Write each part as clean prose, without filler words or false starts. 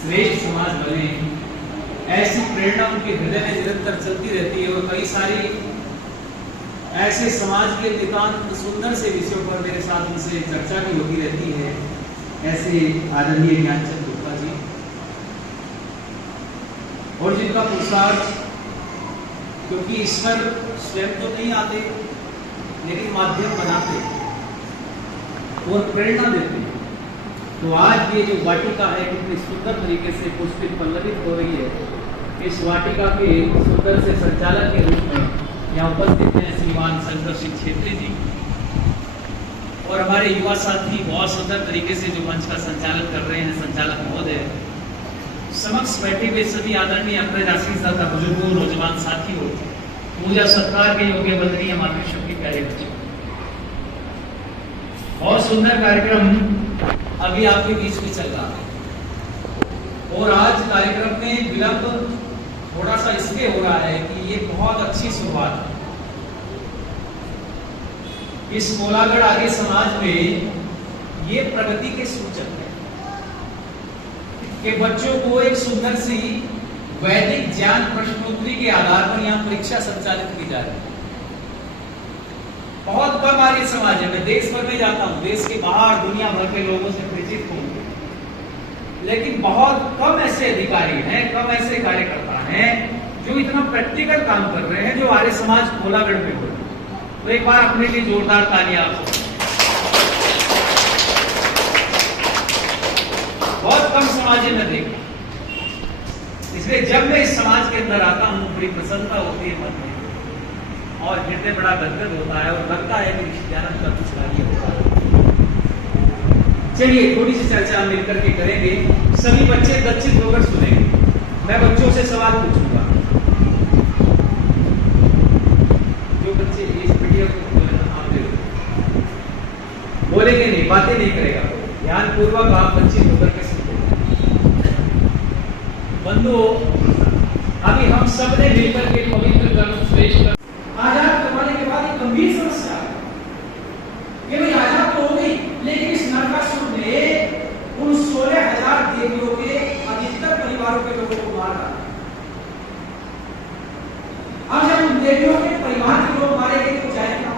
श्रेष्ठ समाज बने, ऐसी प्रेरणा उनके हृदय में निरंतर चलती रहती है। और कई सारी ऐसे समाज के नितांत सुंदर से विषयों पर मेरे साथ उनसे चर्चा भी होती रहती है। ऐसे आदरणीय ज्ञानचंद गुप्ता जी, और जिनका पुरुषार्थ, क्योंकि ईश्वर स्वयं तो नहीं आते लेकिन माध्यम बनाते और प्रेरणा देते। तो आज ये जो वाटिका है कितनी सुंदर तरीके से पुष्पित पल्लवित हो रही है। इस वाटिका के सुंदर से संचालक के रूप में यहाँ उपस्थित हैं श्रीमान शंकर सिंह छेत्री जी, और हमारे युवा साथी बहुत सुंदर तरीके से जो मंच का संचालन कर रहे हैं संचालक महोदय। समक्ष बैठे हुए सभी आदरणीय अपने राष्ट्रीय सभा बुजुर्गों, नौजवान साथियों, पूजा सत्कार के योग्य वंदनीय मातृशक्ति के प्यारे बच्चों, बहुत सुंदर कार्यक्रम अभी आपके बीच में चल रहा है। और आज कार्यक्रम में विलंब थोड़ा सा इसलिए हो रहा है कि ये बहुत अच्छी शुरुआत है। इस कोलागढ़ आर्य समाज में ये प्रगति के सूचक है कि बच्चों को एक सुंदर सी वैदिक ज्ञान प्रश्नोत्तरी के आधार पर यहाँ परीक्षा संचालित की जा रही है। बहुत कम आर्य समाज है, मैं देश भर में जाता हूँ, देश के बाहर दुनिया भर के लोगों से परिचित हूँ, लेकिन बहुत कम ऐसे अधिकारी हैं, कम ऐसे कार्यकर्ता हैं जो इतना प्रैक्टिकल काम कर रहे हैं जो आर्य समाज कोलागढ़ में हो रहा है। तो एक बार अपने लिए जोरदार तालियां आपको। बहुत कम समाज में देखे, इसलिए जब मैं इस समाज के अंदर आता हूँ बड़ी प्रसन्नता होती है मन में, और हृदय बड़ा गदगद होता है और लगता है कि नित्यानंद का कुछ कार्य होता है। चलिए थोड़ी सी चर्चा हम मिलकर के करेंगे। सभी बच्चे दक्षित होकर सुनेंगे। मैं बच्चों से सवाल पूछूंगा। जो बच्चे इस वीडियो को आप बोलेंगे नहीं, बातें नहीं करेगा, ध्यान पूर्वक आप दक्षित होकर के सुनेंगे। बंधुओं, अभी हम सब ने मिलकर के पवित्र कर्म श्रेष्ठ आजाद करवाने के बाद एक गंभीर समस्या है कि भाई आजाद तो हो गई, लेकिन इस नरकासुर ने उन 16,000 देवियों के अधिकतर परिवारों के लोगों को मारा। अब जब उन देवियों के परिवार के लोग मारे गए तो जाएगा,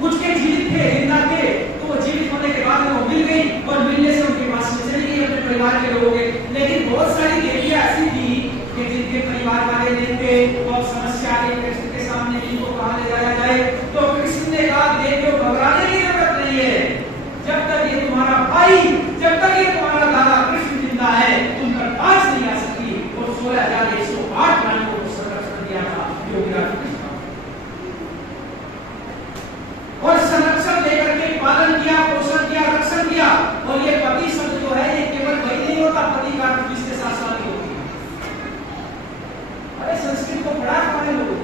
कुछ के जीवित थे, जिंदा थे, तो वो जीवित होने के बाद वो मिल गई और मिलने से उनके पास में चली गई अपने परिवार के लोगों के। लेकिन बहुत सारी देवियां ऐसी थी कि जिनके परिवार वाले नहीं थे, तो समस्या आई कृष्ण के सामने, इनको कहां ले जाया जाए। तो कृष्ण ने कहा देवियों घबराने की जरूरत नहीं है, जब तक ये तुम्हारा भाई, जब तक ये तुम्हारा दादा कृष्ण जिंदा है, तुम पर पास नहीं आ सकती। और 16,108 रानियों को संरक्षण दिया था योगीराज कृष्ण, और संरक्षण लेकर के पालन किया, पोषण किया, रक्षण किया। और ये पति शब्द जो है ये केवल वही नहीं होता, पति का अर्थ जिसके साथ शादी होती है। अरे संस्कृत को पढ़ा हमारे लोगों,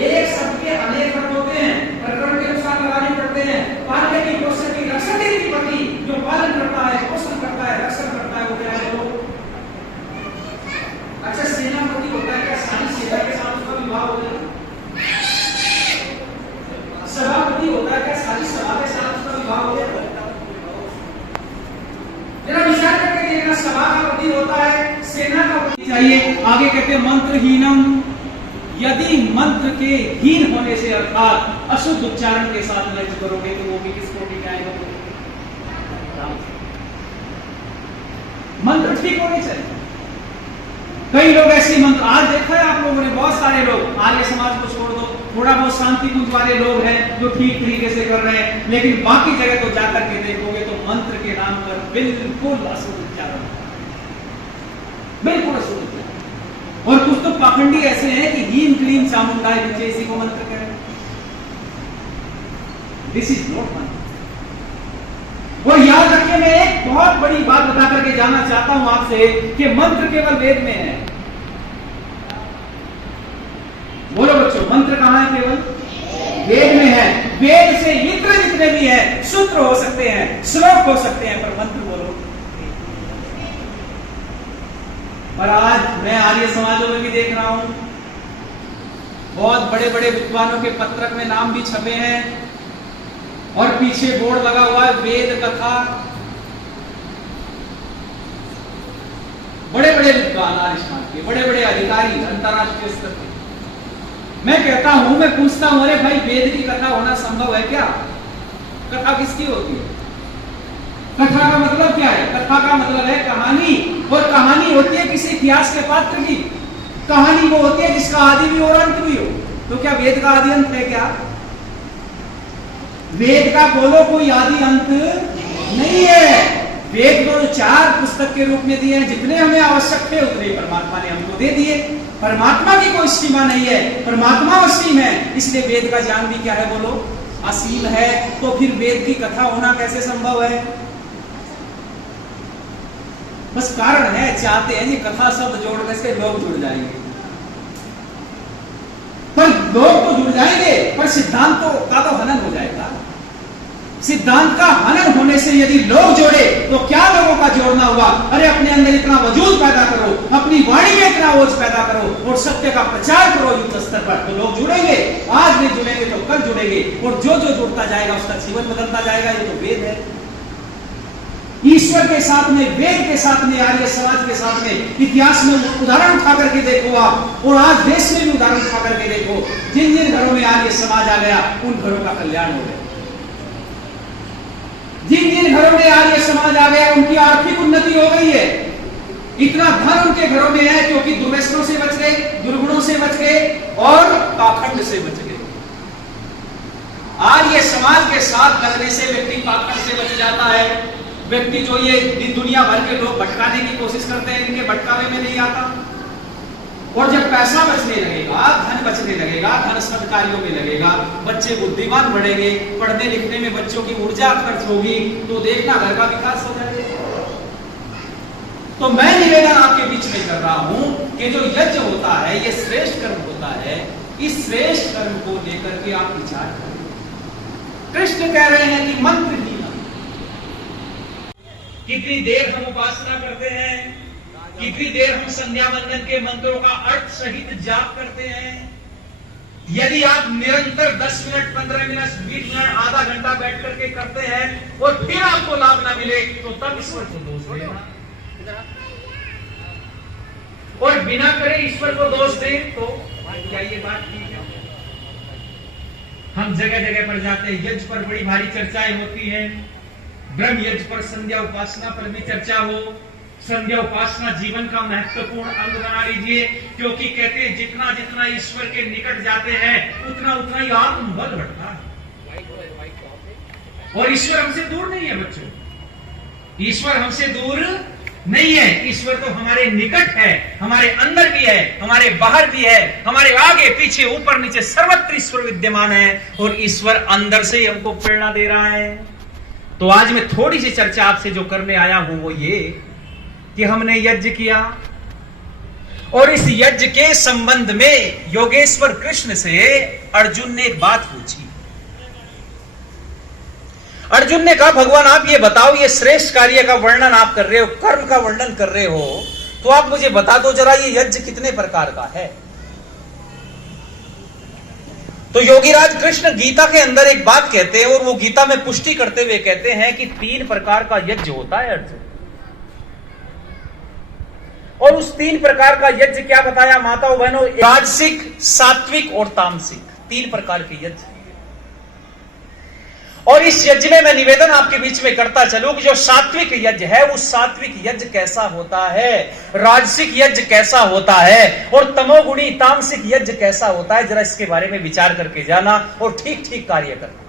एक शब्द के अनेक अर्थ होते हैं, प्रकरण के अनुसार लगाने पड़ते हैं। पालने की, पोषण की, रक्षण की पति जो पालन करता है, पोषण करता है, रक्षण करता है, वो क्या है लोग। अच्छा, सेनापति होता है क्या सारी सेना के साथ उसका विवाह हो जाए? सभापति होता है क्या सारी सभा के साथ उसका विवाह हो जाए? जरा विचार करके देखना, सभा का पति होता है, सेना का पति चाहिए। आगे कहते हैं मंत्रहीनम, यदि मंत्र के हीन होने से अर्थात अशुद्ध उच्चारण के साथ नृत्य करोगे तो वो भी किस कोटि का आएगा? मंत्र ठीक होने चाहिए। कई लोग ऐसे मंत्र, आज देखा है आप लोगों ने, बहुत सारे लोग, आर्य समाज को छोड़ दो, थोड़ा बहुत शांति कुंज वाले लोग हैं जो ठीक तरीके से कर रहे हैं, लेकिन बाकी जगह तो जाकर के देखोगे तो मंत्र के नाम पर बिल्कुल अशुद्ध उच्चारण, बिल्कुल अशुद्ध उच्चारण। और कुछ तो पाखंडी ऐसे हैं कि हीन क्लीन चामुंडाई नीचे इसी को मंत्र करें। दिस इज नॉट मंत्र। और याद रखिए, मैं एक बहुत बड़ी बात बता करके जाना चाहता हूं आपसे कि मंत्र केवल वेद में है। बोलो बच्चों, मंत्र कहां है? केवल वेद में है। वेद से यंत्र जितने भी है, सूत्र हो सकते हैं, श्लोक हो सकते हैं, पर मंत्र बोलो। पर आज मैं आर्य समाजों में भी देख रहा हूं, बहुत बड़े बड़े विद्वानों के पत्रक में नाम भी छपे हैं और पीछे बोर्ड लगा हुआ है वेद कथा, विद्वान के बड़े बड़े अधिकारी अंतरराष्ट्रीय स्तर के। मैं कहता हूं, मैं पूछता हूं, अरे भाई वेद की कथा होना संभव है क्या? कथा किसकी होती है? कथा का मतलब क्या है? कथा का मतलब है कहानी, और कहानी होती है किसी इतिहास के पात्र की। कहानी वो होती है जिसका आदि भी और अंत भी हो। तो क्या वेद का आदि अंत है क्या? वेद का बोलो कोई आदि अंत नहीं है। वेद को 4 पुस्तक के रूप में दिए हैं, जितने हमें आवश्यक थे उतने परमात्मा ने हमको दे दिए। परमात्मा की कोई सीमा नहीं है, परमात्मा असीम है, इसलिए वेद का ज्ञान भी क्या है बोलो? असीम है। तो फिर वेद की कथा होना कैसे संभव है? बस कारण है, चाहते हैं ये कथा शब्द जोड़ने से लोग जुड़ जाएंगे, पर लोग तो जुड़ जाएंगे, पर सिद्धांतों का तो हनन हो जाएगा। सिद्धांत का हनन होने से यदि लोग जोड़े तो क्या लोगों का जोड़ना हुआ? अरे अपने अंदर इतना वजूद पैदा करो, अपनी वाणी में इतना ओज पैदा करो और सत्य का प्रचार करो युद्ध स्तर पर, तो लोग जुड़ेंगे। आज नहीं जुड़ेंगे तो कल जुड़ेंगे, और जो जो जुड़ता जाएगा उसका जीवन बदलता जाएगा। ये तो वेद है। ईश्वर के साथ में, वेद के साथ में, आर्य समाज के साथ में, इतिहास में उदाहरण उठा करके देखो आप, और आज देश में भी उदाहरण उठा करके देखो। जिन जिन घरों में आर्य समाज आ गया उन घरों का कल्याण हो गया। जिन जिन घरों में आर्य समाज आ गया उनकी आर्थिक उन्नति हो गई है। इतना धन उनके घरों में है क्योंकि दुर्व्यसनों से बच गए, दुर्गुणों से बच गए और पाखंड से बच गए। आर्य समाज के साथ लगने से व्यक्ति पाखंड से बच जाता है। व्यक्ति जो ये दुनिया भर के लोग भटकाने की कोशिश करते हैं, इनके भटकावे में नहीं आता। और जब पैसा बचने लगेगा, धन बचने लगेगा, धन सदकार्यों में लगेगा, बच्चे बुद्धिमान बढ़ेंगे, पढ़ने लिखने में बच्चों की ऊर्जा खर्च होगी, तो देखना घर का विकास हो जाएगा। तो मैं निवेदन आपके बीच में कर रहा हूं कि जो यज्ञ होता है ये श्रेष्ठ कर्म होता है। इस श्रेष्ठ कर्म को लेकर के आप विचार करें। कृष्ण कह रहे हैं कि मंत्र ही कितनी देर हम उपासना करते हैं, कितनी देर हम संध्या वंदन के मंत्रों का अर्थ सहित जाप करते हैं। यदि आप निरंतर 10 मिनट, 15 मिनट, 20 मिनट, आधा घंटा बैठ करके करते हैं और फिर आपको लाभ ना मिले तो तब ईश्वर को दोष देना, और बिना करे ईश्वर को दोष दें तो क्या ये बात ठीक है? हम जगह जगह पर जाते हैं, यज्ञ पर बड़ी भारी चर्चाएं होती हैं। ब्रह्म यज्ञ पर, संध्या उपासना पर भी चर्चा हो। संध्या उपासना जीवन का महत्वपूर्ण अंग बना लीजिए, क्योंकि कहते हैं जितना जितना ईश्वर के निकट जाते हैं उतना उतना ही आत्मबल बढ़ता है। और ईश्वर हमसे दूर नहीं है बच्चों, ईश्वर हमसे दूर नहीं है। ईश्वर तो हमारे निकट है, हमारे अंदर भी है, हमारे बाहर भी है, हमारे आगे पीछे ऊपर नीचे सर्वत्र ईश्वर विद्यमान है, और ईश्वर अंदर से ही हमको प्रेरणा दे रहा है। तो आज मैं थोड़ी सी चर्चा आपसे जो करने आया हूं वो ये कि हमने यज्ञ किया, और इस यज्ञ के संबंध में योगेश्वर कृष्ण से अर्जुन ने एक बात पूछी। अर्जुन ने कहा, भगवान आप ये बताओ, ये श्रेष्ठ कार्य का वर्णन आप कर रहे हो, कर्म का वर्णन कर रहे हो, तो आप मुझे बता दो जरा ये यज्ञ कितने प्रकार का है। तो योगीराज कृष्ण गीता के अंदर एक बात कहते हैं, और वो गीता में पुष्टि करते हुए कहते हैं कि 3 प्रकार का यज्ञ होता है अर्जुन। और उस 3 प्रकार का यज्ञ क्या बताया माताओं बहनों? राजसिक, सात्विक और तामसिक, 3 प्रकार के यज्ञ। और इस यज्ञ में मैं निवेदन आपके बीच में करता चलूं कि जो सात्विक यज्ञ है वो सात्विक यज्ञ कैसा होता है, राजसिक यज्ञ कैसा होता है, और तमोगुणी तामसिक यज्ञ कैसा होता है, जरा इसके बारे में विचार करके जाना और ठीक ठीक कार्य करना।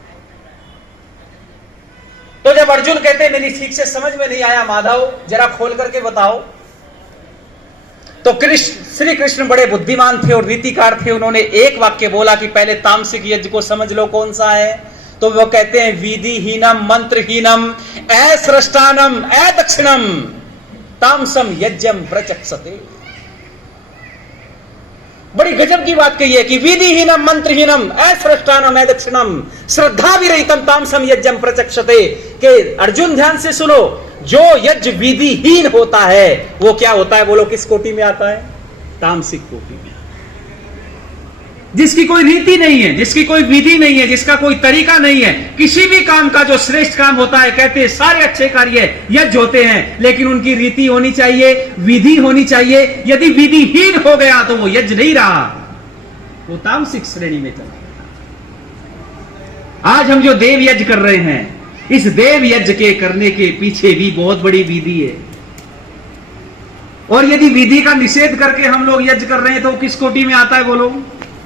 तो जब अर्जुन कहते हैं मेरी ठीक से समझ में नहीं आया माधव, जरा खोल करके बताओ, तो श्री कृष्ण बड़े बुद्धिमान थे और रीतिकार थे। उन्होंने एक वाक्य बोला कि पहले तामसिक यज्ञ को समझ लो कौन सा है। तो वो कहते हैं विधिहीनम मंत्रहीनम असृष्टानम अदक्षिणम तामसम यज्ञम प्रचक्षते। बड़ी गजब की बात कही है कि विधिहीनम मंत्रहीनम असृष्टानम अदक्षिणम श्रद्धा विरहितम तामसम यज्ञम प्रचक्षते। के अर्जुन ध्यान से सुनो, जो यज्ञ विधिहीन होता है वो क्या होता है बोलो, किस कोटि में आता है? तामसिक कोटि में। जिसकी कोई रीति नहीं है, जिसकी कोई विधि नहीं है, जिसका कोई तरीका नहीं है। किसी भी काम का जो श्रेष्ठ काम होता है, कहते हैं सारे अच्छे कार्य यज्ञ होते हैं, लेकिन उनकी रीति होनी चाहिए, विधि होनी चाहिए। यदि विधिहीन हो गया तो वो यज्ञ नहीं रहा, वो तामसिक श्रेणी में चला। आज हम जो देव यज्ञ कर रहे हैं, इस देव यज्ञ के करने के पीछे भी बहुत बड़ी विधि है। और यदि विधि का निषेध करके हम लोग यज्ञ कर रहे हैं तो किस कोटि में आता है बोलो?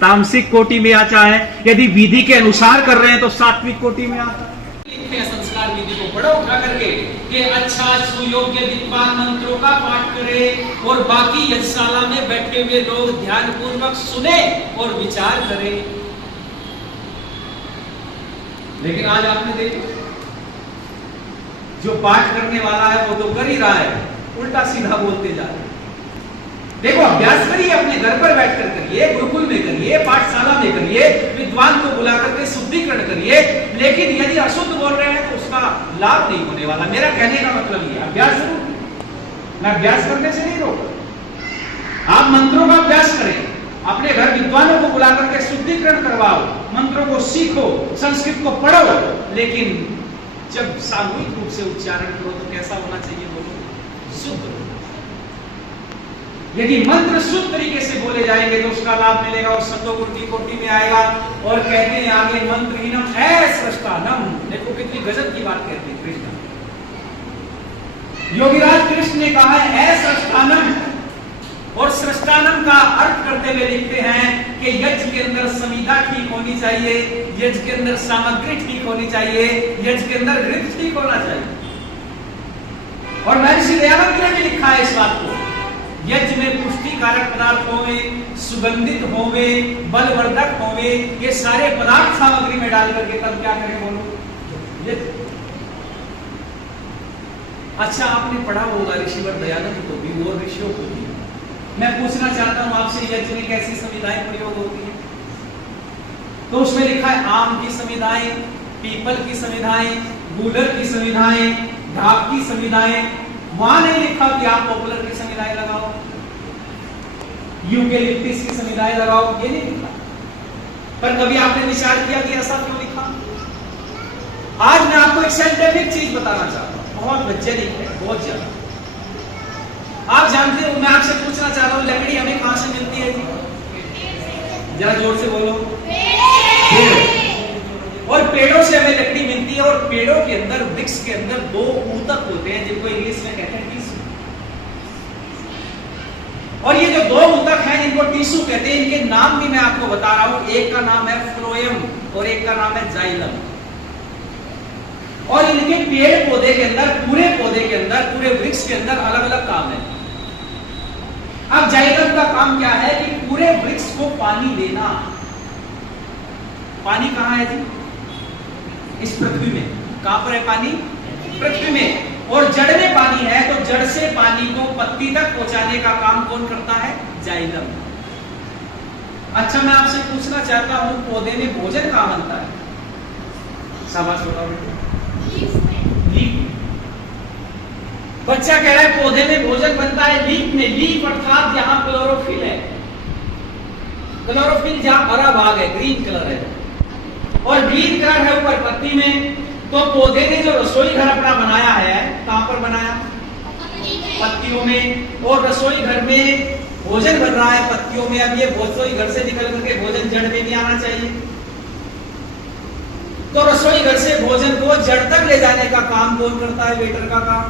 तामसिक कोटि में आता है। यदि विधि के अनुसार कर रहे हैं तो सात्विक कोटि में आता है। लिखते हैं संस्कार विधि को बड़ा उठा करके कि अच्छा सुयोग्य विद्वान मंत्रों का पाठ करे और बाकी यज्ञशाला में बैठे हुए लोग ध्यान पूर्वक सुने और विचार करें। लेकिन आज आपने देखा, जो पाठ करने वाला है वो तो कर ही रहा है, उल्टा सीधा बोलते जा रहे हैं। देखो, अभ्यास करिए, अपने घर पर बैठकर करिए, गुरुकुल में करिए, पाठशाला में करिए, विद्वान को बुला करके शुद्धिकरण करिए। लेकिन यदि अशुद्ध बोल रहे हैं तो उसका लाभ नहीं होने वाला। मेरा कहने का मतलब ये, अभ्यास जरूर, मैं अभ्यास करने से नहीं रोक। आप मंत्रों का अभ्यास करें, अपने घर विद्वानों को बुला करके शुद्धिकरण करवाओ, मंत्रों को सीखो, संस्कृत को पढ़ो। लेकिन जब सामूहिक रूप से उच्चारण करो तो कैसा होना चाहिए बोलो? शुद्ध। यदि मंत्र शुद्ध तरीके से बोले जाएंगे तो उसका लाभ मिलेगा और सतोगुण की कोटि में आएगा। और कहते हैं आगे, मंत्रहीनम असृष्टानम। देखो कितनी गजब की बात कहते हैं कृष्ण। योगीराज कृष्ण ने कहा है असृष्टानम, और सृष्टानम का अर्थ करते हुए लिखते हैं कि यज्ञ के अंदर संविधा ठीक होनी चाहिए, यज्ञ के अंदर सामग्री ठीक होनी चाहिए, यज्ञ के अंदर घृत ठीक होना चाहिए। और महर्षि दयानंद ने भी लिखा है इस बात को, यज्ञ में पुष्टिकारक पदार्थ होवे, सुगंधित होवे, बलवर्धक होवे, ये सारे पदार्थ सामग्री में डाल करके तब क्या करें बोलो? अच्छा, आपने पढ़ा होगा ऋषिवर दयानंद को भी और ऋषियों को भी। मैं पूछना चाहता हूं आपसे, यज्ञ में कैसी संविधाएं प्रयोग होती हैं? तो उसमें लिखा है आम की संविधाएं, पीपल की संविधाएं, गूलर की संविधाएं, ढाक की संविधाएं। वहां नहीं लिखा कि आप पॉपुलर की संविधाएं लगाओ, यूकेलिप्टिस की संविधाएं लगाओ, ये नहीं लिखा। पर कभी आपने विचार किया कि ऐसा क्यों लिखा? आज मैं आपको एक साइंटिफिक चीज बताना चाहता हूं, बहुत वैज्ञानिक है, बहुत ज्यादा। आप जानते हो, मैं आपसे पूछना चाह रहा हूं, लकड़ी हमें कहां से मिलती है? जरा जोर से बोलो। और पेड़ों से हमें लकड़ी मिलती है। और पेड़ों के अंदर, वृक्ष के अंदर दो ऊतक होते हैं जिनको इंग्लिश में कहते हैं टिश्यू। और ये जो दो ऊतक हैं इनको टिश्यू कहते हैं। इनके नाम भी मैं आपको बता रहा हूं, एक का नाम है फ्लोएम और एक का नाम है जाइलम। और इनके पेड़ पौधे के अंदर, पूरे पौधे के अंदर, पूरे वृक्ष के अंदर अलग अलग काम है। अब जाइलम का काम क्या है कि पूरे वृक्ष को पानी देना। पानी कहां है जी? इस पृथ्वी में। कहां पर है पानी? पृथ्वी में। और जड़ में पानी है तो जड़ से पानी को पत्ती तक पहुंचाने का काम कौन करता है? जाइलम। अच्छा, मैं आपसे पूछना चाहता हूं, पौधे में भोजन कहां बनता है? शाबाश बताओ बेटा। बच्चा कह रहा है पौधे में भोजन बनता है लीफ में। लीफ अर्थात जहां क्लोरोफिल है, क्लोरोफिल जहां हरा भाग है, ग्रीन कलर है, और ग्रीन कलर है ऊपर पत्ती में। तो पौधे ने जो रसोई घर अपना बनाया है, कहां पर बनाया? पत्तियों में। और रसोई घर में भोजन बन रहा है पत्तियों में। अब ये रसोई घर से निकल करके भोजन जड़ में नहीं आना चाहिए। तो रसोई घर से भोजन को जड़ तक ले जाने का काम कौन करता है? वेटर का काम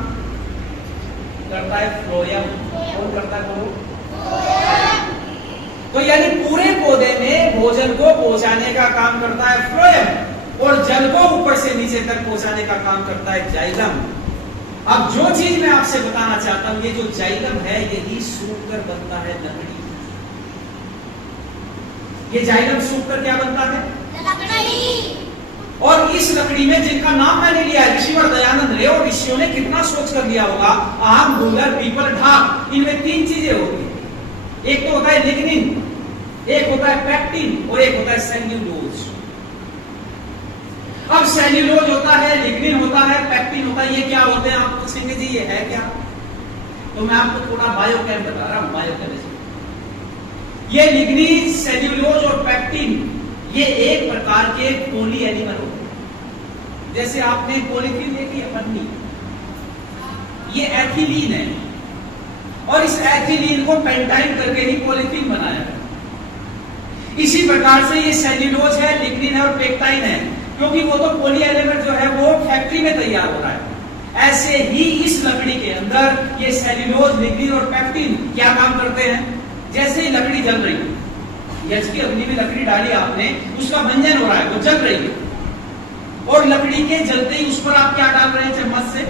करता है फ्लोएम। कौन करता है? फ्लोएम। तो यानी पूरे पौधे में भोजन को पहुंचाने का काम करता है फ्लोएम, और जल को ऊपर से नीचे तक पहुंचाने का काम करता है जाइलम। अब जो चीज मैं आपसे बताना चाहता हूं, ये जो जाइलम है यही सूख कर बनता है लकड़ी। ये जाइलम सूख कर क्या बनता है? लकड़ी। और इस लकड़ी में, जिनका नाम मैंने लिया ऋषिवर दयानंद ने, और ऋषियों ने कितना सोच कर लिया होगा, आम, गूलर, पीपल, ढाक, इनमें तीन चीजें होती। एक तो होता है लिग्निन, एक होता है पैक्टिन, और एक होता है सेल्यूलोज। अब सेल्यूलोज होता है, लिग्निन होता है, पैक्टिन होता है, ये क्या होते हैं? आप पूछेंगे जी ये है क्या? तो मैं आपको थोड़ा बायोकेम बता रहा हूं, बायोकेमिस्ट्री। ये लिग्निन, सेल्यूलोज और पेक्टिन ये एक प्रकार के पॉली एनिमल होते हैं। जैसे आपने पॉलीथीन देखी है, पन्नी, ये एथिलीन है और इस एथिलीन को पेंटाइन करके ही पॉलीथीन बनाया है। इसी प्रकार से ये सेल्यूलोज है, लिग्निन है और पेक्टाइन है, क्योंकि वो तो पॉली एलिमेंट जो है वो फैक्ट्री में तैयार हो रहा है। ऐसे ही इस लकड़ी के अंदर ये सेल्यूलोज, लिग्निन और पेक्टिन क्या काम करते हैं? जैसे ही लकड़ी जल रही है, यज्ञ की अग्नि में लकड़ी डाली आपने, उसका भंजन हो रहा है, वो जल रही है, और लकड़ी के जलते ही उस पर आप क्या डाल रहे हैं चम्मच से?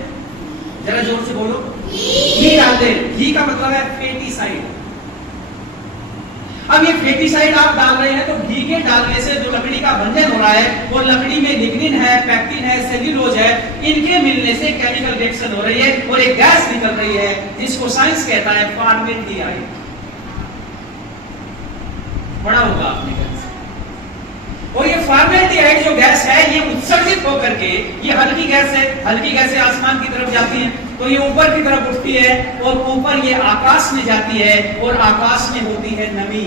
जरा जोर से बोलो। घी डालते हैं। घी का मतलब है फेटिसाइड। अब ये फेटिसाइड आप डाल रहे हैं, तो घी के डालने से जो लकड़ी का भंजन हो रहा है, वो लकड़ी में लिग्निन है, पेक्टिन है, सेल्यूलोज है, इनके मिलने से केमिकल रिएक्शन हो रही है और एक गैस निकल रही है जिसको साइंस कहता है फॉर्मेल्डिहाइड। पढ़ा होगा आपने गैस। और ये फॉर्मेल्डिहाइड जो गैस है, ये उत्सर्जित होकर के, ये हल्की गैस है, हल्की गैसें आसमान की तरफ जाती हैं, तो ये ऊपर की तरफ उठती है और ऊपर ये आकाश में जाती है और आकाश में होती है नमी।